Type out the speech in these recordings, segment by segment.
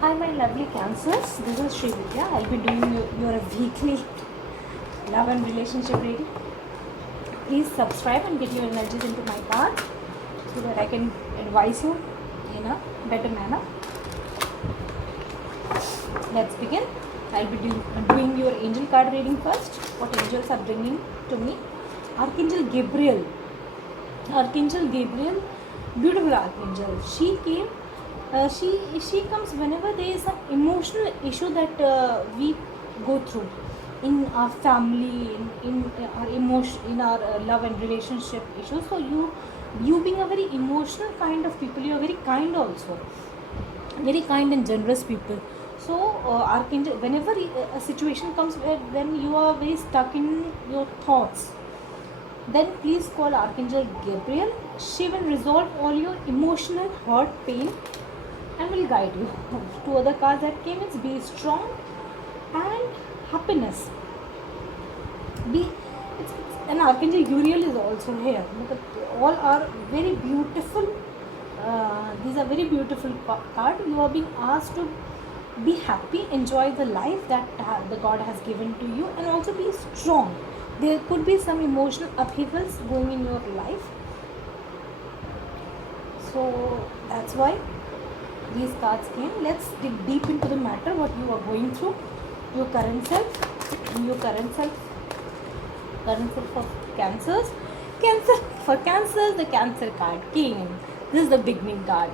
Hi, my lovely Cancers. This is Sri Vidya. I'll be doing your weekly love and relationship reading. Please subscribe and get your energies into my path so that I can advise you in a better manner. Let's begin. I'll be doing your angel card reading first. What angels are bringing to me? Archangel Gabriel. Archangel Gabriel, beautiful archangel. She came. She comes whenever there is some emotional issue that we go through in our family, in our emotion, in our love and relationship issues. So you being a very emotional kind of people, you are very kind also, very kind and generous people. So archangel, whenever a situation comes when you are very stuck in your thoughts, then please call Archangel Gabriel. She will resolve all your emotional hurt, pain, and will guide you. Two other cards that came is be strong and happiness. It's an Archangel Uriel is also here. All are very beautiful. These are very beautiful cards. You are being asked to be happy, enjoy the life that the God has given to you, and also be strong. There could be some emotional upheavals going in your life, so that's why these cards came. Let's dig deep into the matter, what you are going through, your current self of Cancers. For Cancers, the Cancer card came. This is the beginning card.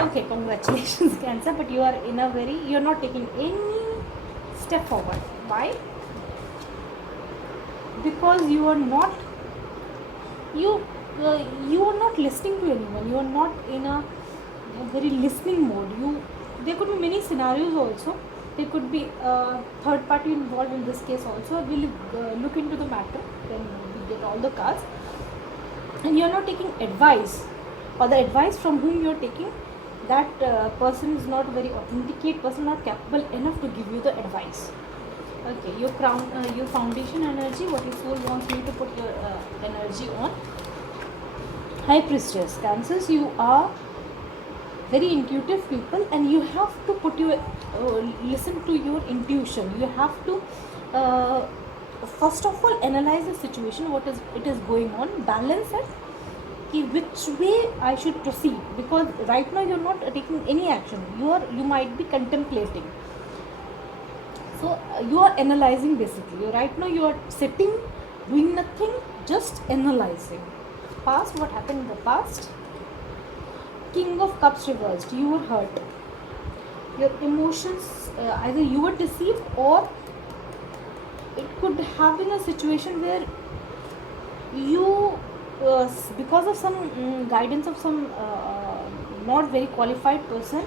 Okay, congratulations Cancer, but you are in a very, you're not taking any step forward. Why? Because you are not listening to anyone. You are not in a very listening mode. There could be many scenarios also. There could be a third party involved in this case also. We'll look into the matter when we get all the cards. And you are not taking advice, or the advice from whom you are taking, that person is not very authenticate person, not capable enough to give you the advice. Okay, your crown, your foundation energy, what your soul wants you to put your energy on. High Priestess, Cancers, you are very intuitive people, and you have to put your listen to your intuition. You have to first of all analyze the situation, what is it is going on, balance it, which way I should proceed, because right now you're not taking any action. You might be contemplating. So you are analyzing basically. Right now you are sitting, doing nothing, just analyzing. Past, what happened in the past. King of Cups reversed. You were hurt. Your emotions, either you were deceived, or it could have been a situation where you, because of some guidance of some not very qualified person,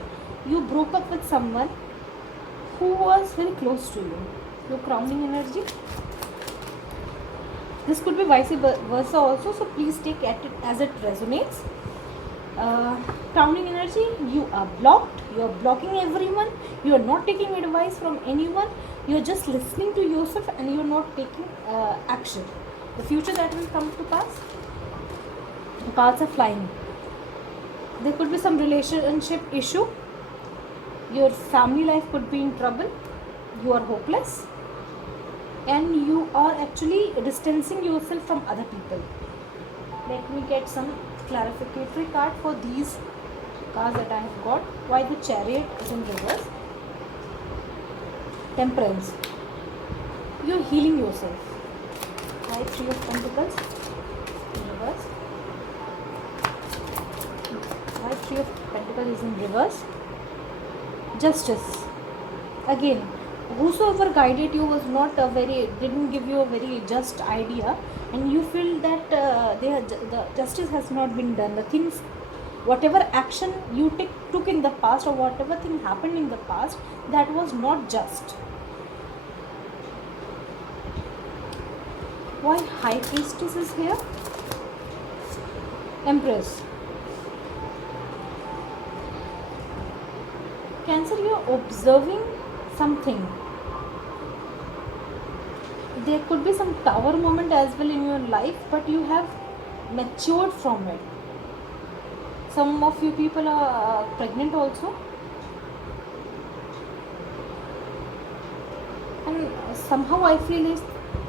you broke up with someone who was very close to you. Your crowning energy. This could be vice versa also, so please take it as it resonates. Crowning energy, you are blocked. You are blocking everyone. You are not taking advice from anyone. You are just listening to yourself, and you are not taking action. The future that will come to pass. The cards are flying. There could be some relationship issue. Your family life could be in trouble. You are hopeless, and you are actually distancing yourself from other people. Let me get some clarificatory card for these cards that I have got. Why the Chariot is in reverse. Temperance. You are healing yourself. Why Three of Pentacles in reverse. Why Three of Pentacles is in reverse. Justice. Again, whosoever guided you was not didn't give you a very just idea, and you feel that the justice has not been done. The things, whatever action you took in the past, or whatever thing happened in the past, that was not just. Why High Priestess is here? Empress. Cancer, you are observing something. There could be some tower moment as well in your life, but you have matured from it. Some of you people are pregnant also. And somehow I feel is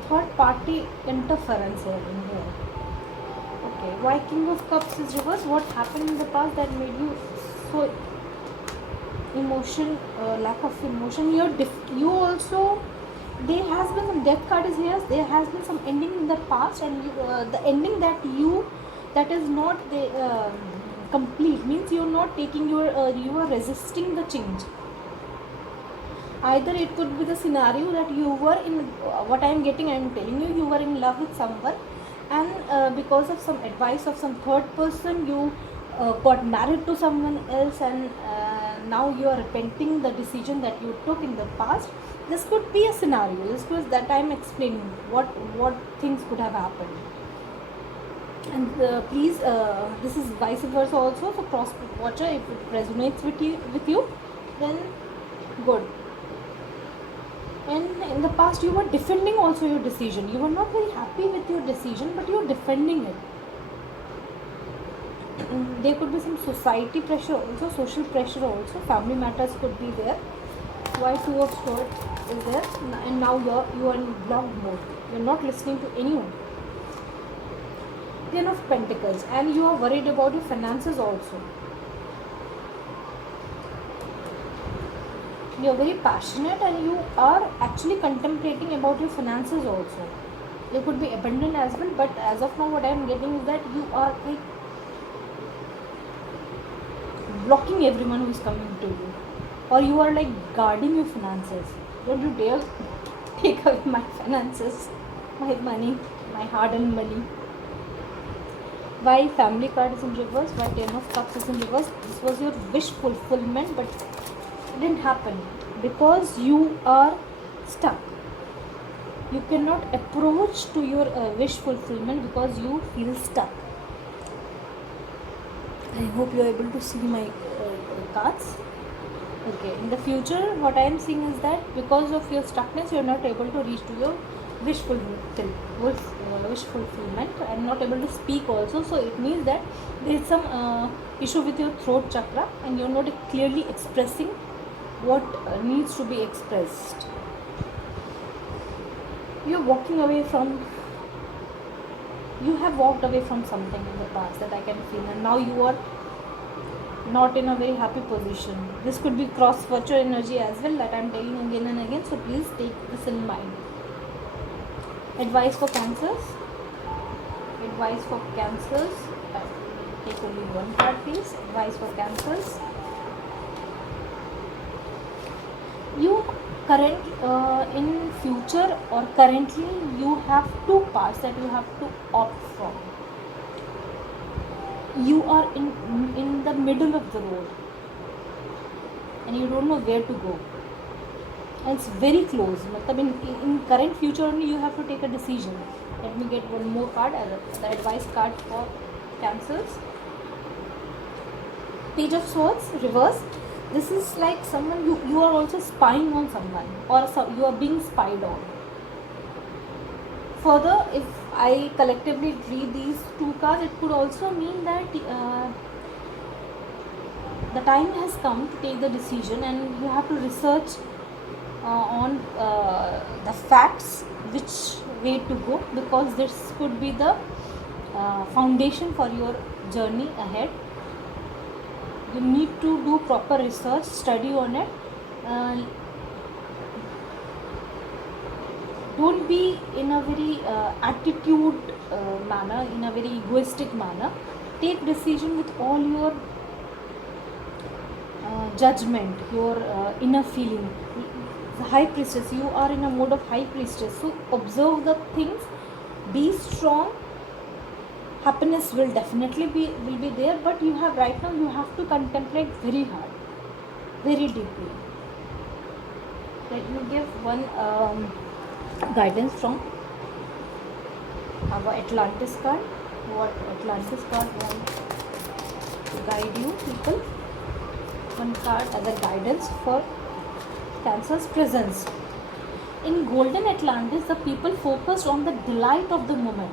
third party interference here in here. Okay, why King of Cups is reversed? What happened in the past that made you so emotion, lack of emotion? You also, there has been some death card is here. There has been some ending in the past, and the ending that is not the complete, means you're not taking you are resisting the change. Either it could be the scenario that you were in, what I'm telling you were in love with someone, and because of some advice of some third person, you got married to someone else, and now you are repenting the decision that you took in the past. This could be a scenario. This was that I'm explaining what things could have happened. And please, this is vice versa also, so cross watcher, if it resonates with you, then good. And in the past you were defending also your decision. You were not very happy with your decision, but you were defending it. There could be some society pressure also, social pressure also, family matters could be there. Why Two of Swords is there, and now you are in blocked mode. You're not listening to anyone. Ten of Pentacles, and you are worried about your finances also. You are very passionate, and you are actually contemplating about your finances also. You could be abundant as well, but as of now what I am getting is that you are like blocking everyone who is coming to you, or you are like guarding your finances. Don't you dare take away my finances, my money, my hard-earned money. Why Family card is in reverse? Why Ten of Cups is in reverse? This was your wish fulfillment, but it didn't happen because you are stuck. You cannot approach to your wish fulfillment because you feel stuck. I hope you are able to see my cards. Okay, in the future what I am seeing is that because of your stuckness you are not able to reach to your wish fulfillment, and not able to speak also. So it means that there is some issue with your throat chakra, and you are not clearly expressing what needs to be expressed. You are walking away from, you have walked away from something in the past that I can feel, and now you are not in a very happy position. This could be cross virtual energy as well, that I am telling again and again, so please take this in mind. Advice for Cancers. Advice for Cancers. Take only one card please. Advice for Cancers. You in future or currently you have two paths that you have to opt from. You are in the middle of the road and you don't know where to go, and it's very close. In current future only you have to take a decision. Let me get one more card as the advice card for Cancers. Page of Swords reverse. This is like someone you are also spying on someone, or you are being spied on. Further, if I collectively read these two cards, it could also mean that the time has come to take the decision, and you have to research on the facts, which way to go, because this could be the foundation for your journey ahead. You need to do proper research, study on it. Don't be in a very attitude manner, in a very egoistic manner. Take decision with all your judgment, your inner feeling. The High Priestess, you are in a mode of High Priestess, so observe the things, be strong. Happiness will definitely be there, but you have right now, you have to contemplate very hard, very deeply. Let me give one guidance from our Atlantis card. What Atlantis card wants to guide you people? One card as a guidance for Cancer's presence. In Golden Atlantis, the people focused on the delight of the moment.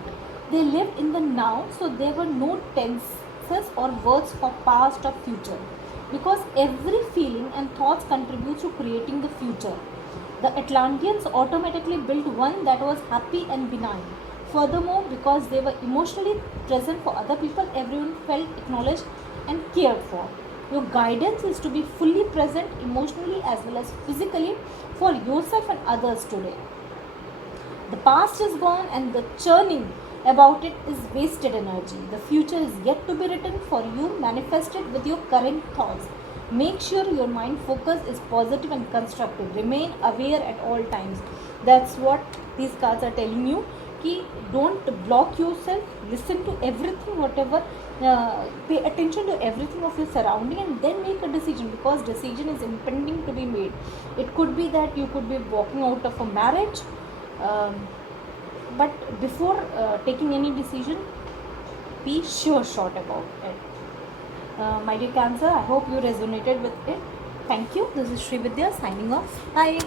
They lived in the now, so there were no tenses or words for past or future, because every feeling and thoughts contribute to creating the future. The Atlanteans automatically built one that was happy and benign. Furthermore, because they were emotionally present for other people, everyone felt acknowledged and cared for. Your guidance is to be fully present emotionally as well as physically for yourself and others today. The past is gone and the churning about it is wasted energy. The future is yet to be written for you, manifested with your current thoughts. Make sure your mind focus is positive and constructive. Remain aware at all times. That's what these cards are telling you. Ki don't block yourself. Listen to everything, whatever. Pay attention to everything of your surrounding and then make a decision, because decision is impending to be made. It could be that you could be walking out of a marriage. But before taking any decision, be sure short about it. My dear Cancer, I hope you resonated with it. Thank you. This is Sri Vidya signing off. Bye.